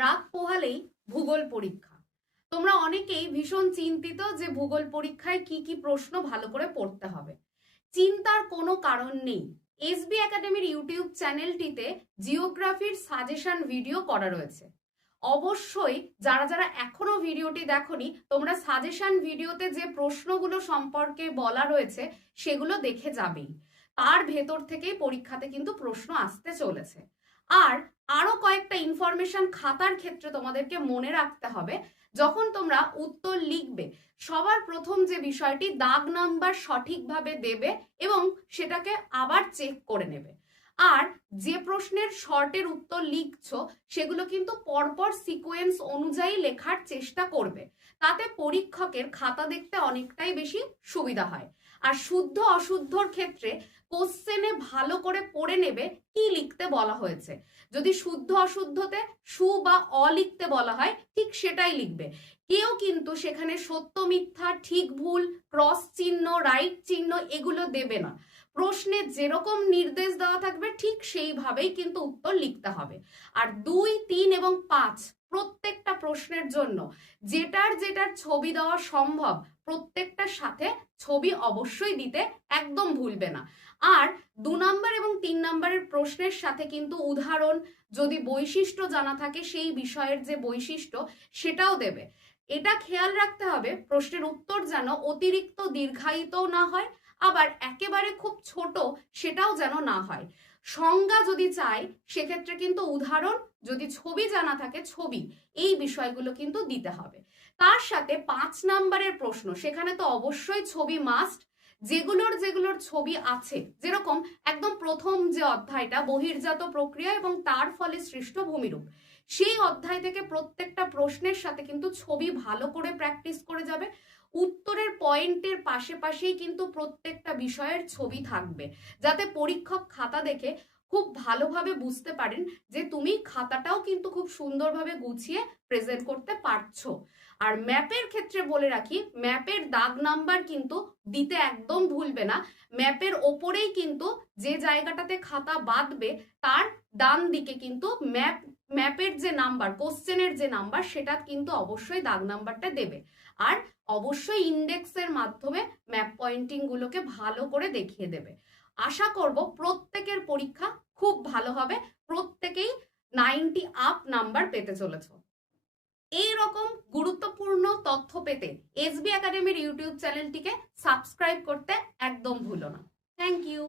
রাত পোহালেই ভূগোল পরীক্ষা। তোমরা অনেকেই ভীষণ চিন্তিত যে ভূগোল পরীক্ষায় কি কি প্রশ্ন ভালো করে পড়তে হবে। চিন্তার কোনো কারণ নেই। এসবি একাডেমির ইউটিউব চ্যানেলটিতে জিওগ্রাফির সাজেশন ভিডিও করা রয়েছে। অবশ্যই যারা যারা এখনো ভিডিওটি দেখোনি, তোমরা সাজেশন ভিডিওতে যে প্রশ্নগুলো সম্পর্কে বলা রয়েছে সেগুলো দেখে যাবেই। তার ভেতর থেকেই পরীক্ষাতে কিন্তু প্রশ্ন আসতে চলেছে। আর আরো কয়েকটা ইনফরমেশন খাতার ক্ষেত্রে তোমাদেরকে মনে রাখতে হবে। যখন তোমরা উত্তর লিখবে, সবার প্রথম যে বিষয়টি, দাগ নাম্বার সঠিকভাবে দেবে এবং সেটাকে আবার চেক করে নেবে। আর যে প্রশ্নের শর্টের উত্তর লিখছো সেগুলো কিন্তু পরপর সিকোয়েন্স অনুযায়ী লেখার চেষ্টা করবে। তাতে পরীক্ষকের খাতা দেখতে অনেকটাই বেশি সুবিধা হয়। আর শুদ্ধ অশুদ্ধর ক্ষেত্রে কোশ্চেনে ভালো করে পড়ে নেবে কি লিখতে বলা হয়েছে। যদি শুদ্ধ অশুদ্ধতে সু বা অ লিখতে বলা হয়, ঠিক সেটাই লিখবে। কেউ কিন্তু সেখানে সত্য মিথ্যা, ঠিক ভুল, ক্রস চিহ্ন, রাইট চিহ্ন এগুলো দেবে না। প্রশ্নে যেরকম নির্দেশ দেওয়া থাকবে ঠিক সেইভাবেই কিন্তু উত্তর লিখতে হবে। আর 2, 3 এবং 5 প্রত্যেকটা প্রশ্নের জন্য যেটার যেটার ছবি দেওয়া সম্ভব প্রত্যেকটার সাথে ছবি অবশ্যই দিতে একদম ভুলবে না। আর 2 নাম্বার এবং 3 নাম্বারের প্রশ্নের সাথে কিন্তু উদাহরণ, যদি বৈশিষ্ট্য জানা থাকে সেই বিষয়ের যে বৈশিষ্ট্য সেটাও দেবে। এটা খেয়াল রাখতে হবে প্রশ্নের উত্তর যেন অতিরিক্ত দীর্ঘায়িতও না হয়, আবার একেবারে খুব ছোট সেটাও যেন না হয়। সংজ্ঞা যদি চাই সেক্ষেত্রে কিন্তু উদাহরণ, যদি ছবি জানা থাকে ছবি, এই বিষয়গুলো কিন্তু দিতে হবে। তার সাথে 5 নাম্বারের প্রশ্ন, সেখানে তো অবশ্যই ছবি মাস্ট। যেগুলোর ছবি আছে, যেরকম একদম প্রথম যে অধ্যায়টা বহির্জাত প্রক্রিয়া এবং তার ফলে সৃষ্ট ভূমিরূপ, সেই অধ্যায় থেকে প্রত্যেকটা প্রশ্নের সাথে কিন্তু ছবি ভালো করে প্র্যাকটিস করে যাবে। উত্তরের পয়েন্টের পাশে পাশেই কিন্তু প্রত্যেকটা বিষয়ের ছবি থাকবে, যাতে পরীক্ষক খাতা দেখে খুব ভালোভাবে বুঝতে পারেন যে তুমি খাতাটাও কিন্তু খুব সুন্দরভাবে গুছিয়ে প্রেজেন্ট করতে পারছো। আর ম্যাপের ক্ষেত্রে বলে রাখি, ম্যাপের দাগ নাম্বার কিন্তু দিতে একদম ভুলবে না। ম্যাপের ওপরেই কিন্তু যে জায়গাটাতে খাতা বাঁধবে তার ডান দিকে কিন্তু ম্যাপের যে নাম্বার, কোশ্চেনের যে নাম্বার, সেটা কিন্তু অবশ্যই দাগ নাম্বারটা দেবে। আর অবশ্যই ইন্ডেক্সের মাধ্যমে ম্যাপ পয়েন্টিং গুলোকে ভালো করে দেখিয়ে দেবে। আশা করব প্রত্যেকের পরীক্ষা খুব ভালো হবে, প্রত্যেকেই 90 আপ নাম্বার পেতে চলেছ। এই রকম গুরুত্বপূর্ণ তথ্য পেতে এসবি একাডেমির ইউটিউব চ্যানেলটিকে সাবস্ক্রাইব করতে একদম ভুলো না। Thank you.